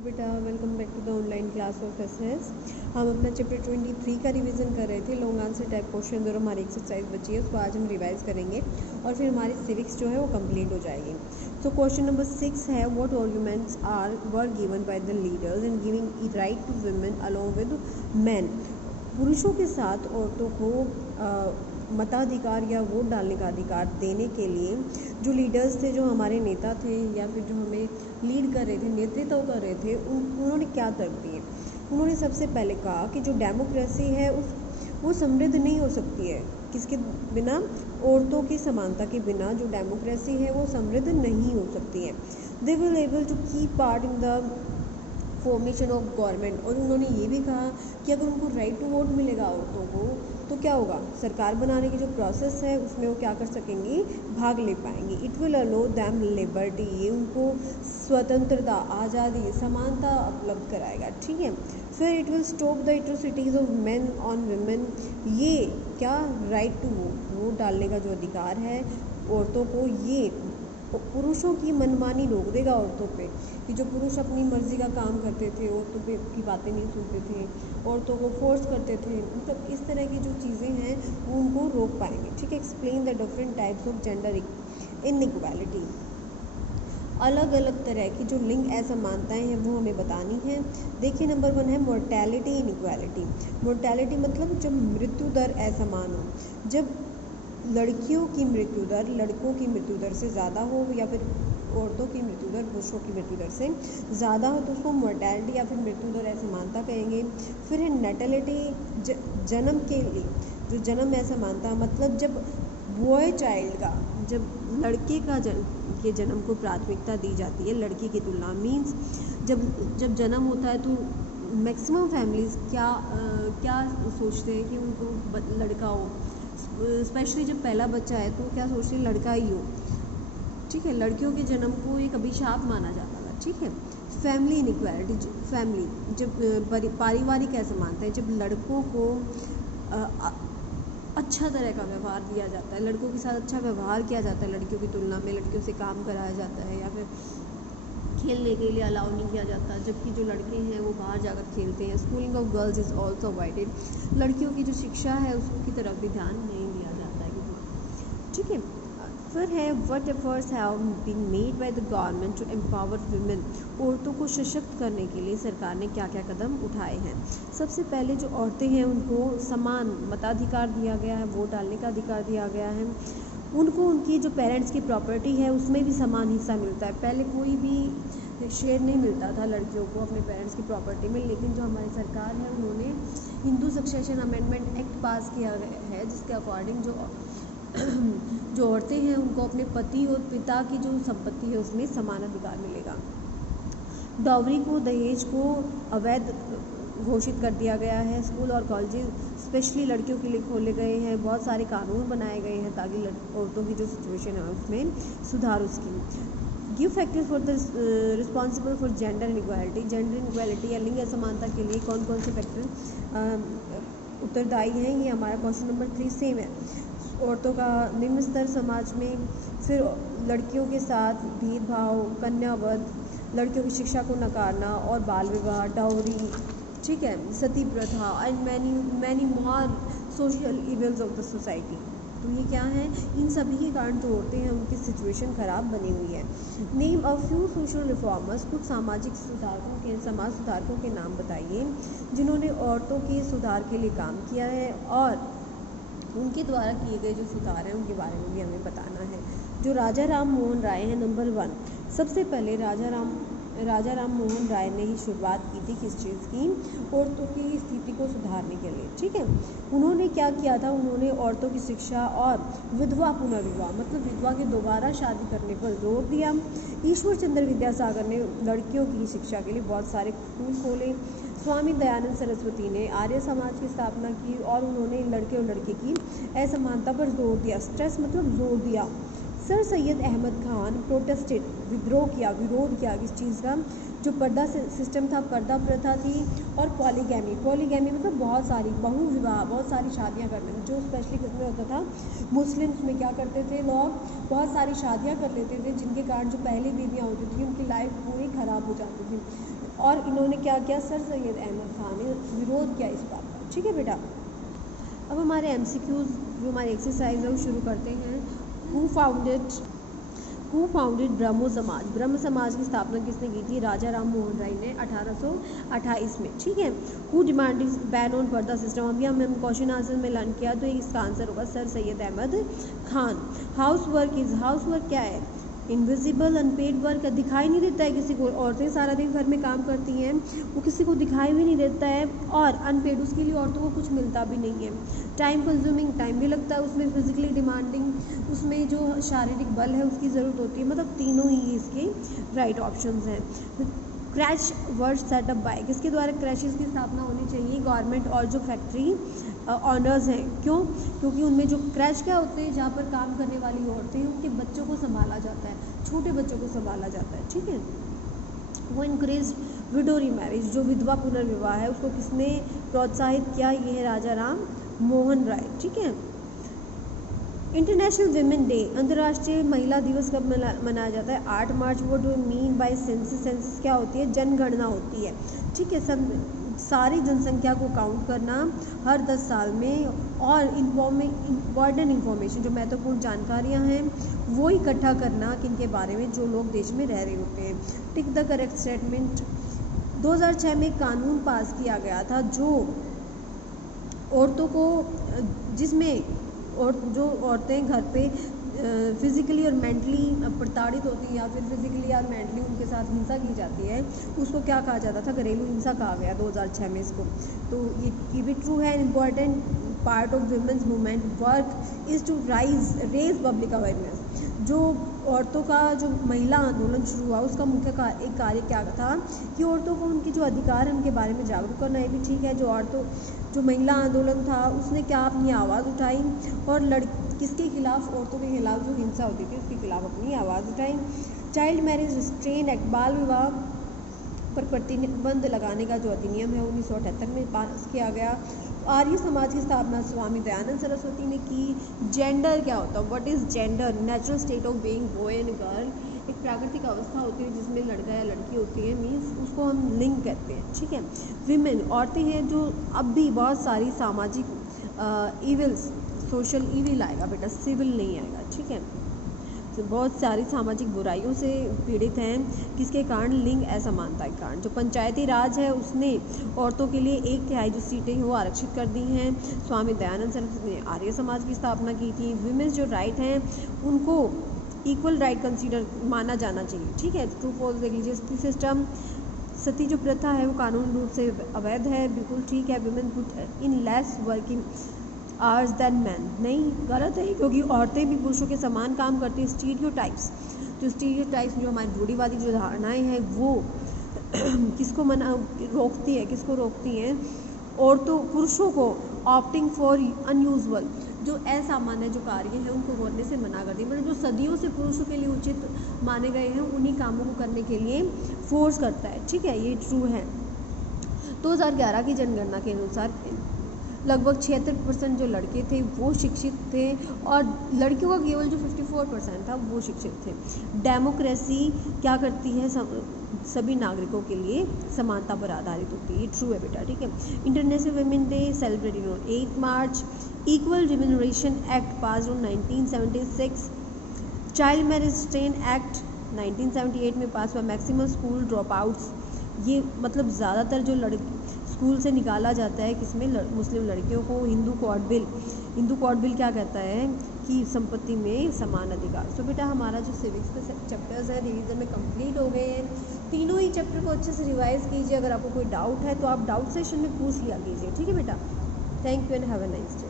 Hello बेटा, welcome back to the online class of SS. हम अपना चैप्टर 23 का रिवीजन कर रहे थे। लॉन्ग आंसर टाइप क्वेश्चन और हमारी एक्सरसाइज बची है, उसको आज हम रिवाइज करेंगे और फिर हमारी सिविक्स जो है वो कंप्लीट हो जाएगी। सो क्वेश्चन नंबर 6 है, what arguments were given by the leaders in giving right to women along with man. पुरुषों के साथ औरतों को मताधिकार या वोट डालने का अधिकार देने के लिए जो लीडर्स थे, जो हमारे नेता थे या फिर जो हमें लीड कर रहे थे, नेतृत्व कर रहे थे, उन्होंने क्या तर्क दिए। उन्होंने सबसे पहले कहा कि जो डेमोक्रेसी है वो समृद्ध नहीं हो सकती है किसके बिना, औरतों की समानता के बिना जो डेमोक्रेसी है वो समृद्ध नहीं हो सकती है। They will able to keep part in the formation of government. और उन्होंने ये भी कहा कि अगर उनको राइट टू वोट मिलेगा औरतों को तो क्या होगा, सरकार बनाने की जो प्रोसेस है उसमें वो क्या कर सकेंगी, भाग ले पाएंगी। It will allow them liberty, ये उनको स्वतंत्रता, आज़ादी, समानता उपलब्ध कराएगा। ठीक है। फिर it will stop the atrocities of main on women. ये क्या, राइट टू वोट डालने का जो अधिकार है औरतों को, ये पुरुषों की मनमानी रोक देगा औरतों पे, कि जो पुरुष अपनी मर्जी का काम करते थे, औरतों पे की बातें नहीं सुनते थे, औरतों को फोर्स करते थे, मतलब इस तरह की जो चीज़ें हैं वो उनको रोक पाएंगे। ठीक है। Explain the different types of gender inequality. अलग अलग तरह की जो लिंग असमानताएं हैं वो हमें बतानी है। देखिए, नंबर 1 है मोर्टेलिटी इनइक्वालिटी। मोर्टेलिटी मतलब जब मृत्यु दर असमान हो, जब लड़कियों की मृत्यु दर लड़कों की मृत्यु दर से ज़्यादा हो या फिर औरतों की मृत्यु दर पुरुषों की मृत्यु दर से ज़्यादा हो तो उसको मोर्टेलिटी या फिर मृत्यु दर असमानता कहेंगे। फिर है नेटलिटी, जन्म के लिए जो जन्म असमानता, मतलब जब बॉय चाइल्ड का, जब लड़के का के जन्म को प्राथमिकता दी जाती है लड़की की तुलना। मीन्स जब जन्म होता है तो मैक्सिमम फैमिलीज़ क्या सोचते हैं कि उनको लड़का हो, स्पेशली जब पहला बच्चा है तो क्या सोचते हैं, लड़का ही हो। ठीक है। लड़कियों के जन्म को एक अभिशाप माना जाता था। ठीक है। फैमिली इनइक्वालिटी, फैमिली जब पारिवारिक असमानता है, जब लड़कों को अच्छा तरह का व्यवहार दिया जाता है, लड़कों के साथ अच्छा व्यवहार किया जाता है लड़कियों की तुलना में, लड़कियों से काम कराया जाता है या फिर खेलने के लिए अलाउ नहीं किया जाता, जबकि जो लड़के हैं वो बाहर जाकर खेलते हैं। Schooling of girls is also avoided, लड़कियों की जो शिक्षा है उसकी तरफ भी ध्यान नहीं दिया जाता है। ठीक है। फिर है what efforts have been made by the government to empower women. औरतों को सशक्त करने के लिए सरकार ने क्या क्या कदम उठाए हैं। सबसे पहले जो औरतें हैं उनको समान मताधिकार दिया गया है, वोट डालने का अधिकार दिया गया है। उनको उनकी जो पेरेंट्स की प्रॉपर्टी है उसमें भी समान हिस्सा मिलता है। पहले कोई भी शेयर नहीं मिलता था लड़कियों को अपने पेरेंट्स की प्रॉपर्टी में, लेकिन जो हमारी सरकार है उन्होंने हिंदू सक्सेशन अमेंडमेंट एक्ट पास किया है, जिसके अकॉर्डिंग जो औरतें हैं उनको अपने पति और पिता की जो संपत्ति है उसमें समान अधिकार मिलेगा। डॉवरी को, दहेज को अवैध घोषित कर दिया गया है। स्कूल और कॉलेज स्पेशली लड़कियों के लिए खोले गए हैं। बहुत सारे कानून बनाए गए हैं ताकि औरतों की जो सिचुएशन है उसमें सुधार उसकी। Give factors for the responsible for gender inequality. Gender inequality या लिंग असमानता के लिए कौन कौन से फैक्टर उत्तरदायी हैं, ये हमारा क्वेश्चन नंबर 3 सेम है। औरतों का निम्न स्तर समाज में, फिर लड़कियों के साथ भेदभाव, कन्यावध, लड़कियों की शिक्षा को नकारना और बाल विवाह, डाउरी, ठीक है, सती प्रथा and many more social evils of the society. तो ये क्या है, इन सभी के कारण जो औरतें हैं उनकी सिचुएशन ख़राब बनी हुई है। Name a few social reformers, कुछ सामाजिक समाज सुधारकों के नाम बताइए जिन्होंने औरतों के सुधार के लिए काम किया है और उनके द्वारा किए गए जो सुधार हैं उनके बारे में भी हमें बताना है। जो राजा राम मोहन राय हैं, नंबर 1, सबसे पहले राजा राम मोहन राय ने ही शुरुआत की थी किस चीज़ की, औरतों की स्थिति को सुधारने के लिए। ठीक है। उन्होंने क्या किया था, उन्होंने औरतों की शिक्षा और विधवा पुनर्विवाह, मतलब विधवा के दोबारा शादी करने पर जोर दिया। ईश्वर चंद्र विद्यासागर ने लड़कियों की शिक्षा के लिए बहुत सारे स्कूल खोले। स्वामी दयानंद सरस्वती ने आर्य समाज की स्थापना की और उन्होंने लड़के और लड़की की असमानता पर जोर दिया। स्ट्रेस मतलब जोर दिया। सर सैयद अहमद खान प्रोटेस्टेड, विद्रोह किया, विरोध किया किस चीज़ का, जो पर्दा सिस्टम था, पर्दा प्रथा थी, और पॉलीगैमी मतलब बहुत सारी बहुविवाह, बहुत सारी शादियां करते थे, जो स्पेशली किसमें होता था, मुस्लिम्स में। क्या करते थे लोग, बहुत सारी शादियां कर लेते थे जिनके कारण जो पहली बीवियां होती थी उनकी लाइफ पूरी ख़राब हो जाती थी। और इन्होंने क्या किया, सर सैयद अहमद खान ने विरोध किया इस बात का। ठीक है बेटा, अब हमारे MCQs जो हमारी एक्सरसाइज है वो शुरू करते हैं। हु फाउंडेड ब्रह्मो समाज, ब्रह्म समाज की स्थापना किसने की थी, राजा राम मोहन राय ने 1828 में। ठीक है, हु डिमांडेड बैन ऑन पर्दा सिस्टम, अभी हमने क्वेश्चन आंसर में लर्न किया तो इसका आंसर होगा sir Syed Ahmed Khan. House work क्या है, इनविजिबल अनपेड वर्क, दिखाई नहीं देता है किसी को, औरतें सारा दिन घर में काम करती हैं, वो किसी को दिखाई भी नहीं देता है, और अनपेड उसके लिए औरतों को कुछ मिलता भी नहीं है। टाइम कंज्यूमिंग, टाइम भी लगता है उसमें, फिजिकली डिमांडिंग, उसमें जो शारीरिक बल है उसकी ज़रूरत होती है, मतलब तीनों ही इसके राइट ऑप्शंस हैं। क्रैश वर्ड सेटअप बाय, किसके द्वारा क्रैशेस की स्थापना होनी चाहिए, गवर्नमेंट और जो फैक्ट्री ऑनर्स हैं। क्यों, क्योंकि उनमें जो क्रैश क्या होते हैं, जहाँ पर काम करने वाली औरतें हैं उनके बच्चों को संभाला जाता है, छोटे बच्चों को संभाला जाता है। ठीक है, वो इनक्रेज विडो रीमैरिज, जो विधवा पुनर्विवाह है उसको किसने प्रोत्साहित किया, ये है राजा राम मोहन राय। ठीक है, इंटरनेशनल विमेन डे, अंतर्राष्ट्रीय महिला दिवस कब मनाया जाता है, 8 मार्च। वो do mean by census, census क्या होती है, जनगणना होती है। ठीक है, सारी जनसंख्या को काउंट करना हर 10 साल में, और इम्पॉर्टेंट इन्फॉर्मेशन, जो महत्वपूर्ण जानकारियां हैं वो इकट्ठा करना किनके बारे में, जो लोग देश में रह रहे होते हैं। Tick the correct statement. 2006 में कानून पास किया गया था जो औरतों को, जिसमें और जो औरतें घर पे फिज़िकली और मेंटली प्रताड़ित होती हैं, या फिर फिज़िकली और मेंटली उनके साथ हिंसा की जाती है, उसको क्या कहा जाता था, घरेलू हिंसा कहा गया 2006 में इसको। तो ये भी ट्रू है। Important part of women's movement work is to raise public awareness. जो औरतों का जो महिला आंदोलन शुरू हुआ उसका मुख्य एक कार्य क्या था कि औरतों को उनके जो अधिकार हैं उनके बारे में जागरूक करना। ये भी ठीक है, जो महिला आंदोलन था उसने क्या अपनी आवाज़ उठाई, और किसके खिलाफ, औरतों के खिलाफ जो हिंसा होती थी उसके खिलाफ अपनी आवाज़ उठाई। चाइल्ड मैरिज रिस्ट्रेन एक्ट, बाल विवाह पर प्रतिबंध लगाने का जो अधिनियम है 1978 में पास किया गया। आर्य समाज की स्थापना स्वामी दयानंद सरस्वती ने की। जेंडर क्या होता है, what is gender, natural state of being boy and girl, एक प्राकृतिक अवस्था होती है जिसमें लड़का या लड़की होती है, मीन्स उसको हम लिंग कहते हैं। ठीक है, विमेन औरतें हैं जो अब भी बहुत सारी सामाजिक इविल्स, सोशल इविल आएगा बेटा, सिविल नहीं आएगा। ठीक है, तो बहुत सारी सामाजिक बुराइयों से पीड़ित हैं, किसके कारण, लिंग असमानता के कारण। जो पंचायती राज है उसने औरतों के लिए 1/3 जो सीटें हैं वो आरक्षित कर दी हैं। स्वामी दयानंद सरस्वती ने आर्य समाज की स्थापना की थी। विमेंस जो राइट हैं उनको इक्वल राइट कंसीडर माना जाना चाहिए। ठीक है, ट्रू फॉल्स देख लीजिए। सती सिस्टम, सती जो प्रथा है वो कानूनी रूप से अवैध है, बिल्कुल ठीक है। Women put in less working hours than man, नहीं, गलत है, क्योंकि औरतें भी पुरुषों के समान काम करती हैं। स्टीरियोटाइप्स, जो हमारी रूढ़िवादी जो धारणाएं हैं वो किसको किसको रोकती हैं, औरतों पुरुषों को ऑप्टिंग फॉर अनयूजुअल, जो असामान्य जो कार्य हैं उनको करने से मना करती है। मतलब जो सदियों से पुरुषों के लिए उचित माने गए हैं उन्हीं कामों को करने के लिए फोर्स करता है। ठीक है, ये ट्रू है। 2011 की जनगणना के अनुसार लगभग 76% जो लड़के थे वो शिक्षित थे, और लड़कियों का केवल जो 54% था वो शिक्षित थे। डेमोक्रेसी क्या करती है, सभी नागरिकों के लिए समानता पर आधारित होती है, ये ट्रू है बेटा। ठीक है, international women day celebrated on 8 March. Equal remuneration act pass on 1976। Child marriage restrain act 1978 में पास हुआ। मैक्सिमम स्कूल ड्रॉप आउट्स, ये मतलब ज़्यादातर जो स्कूल से निकाला जाता है किसमें, मुस्लिम लड़कियों को। हिंदू कोड बिल क्या कहता है कि संपत्ति में समान अधिकार। सो बेटा हमारा जो सिविक्स के चैप्टर्स हैं रिवीजन में कंप्लीट हो गए हैं। तीनों ही चैप्टर को अच्छे से रिवाइज कीजिए। अगर आपको कोई डाउट है तो आप डाउट सेशन में पूछ लिया कीजिए। ठीक है बेटा, thank you and have a nice day.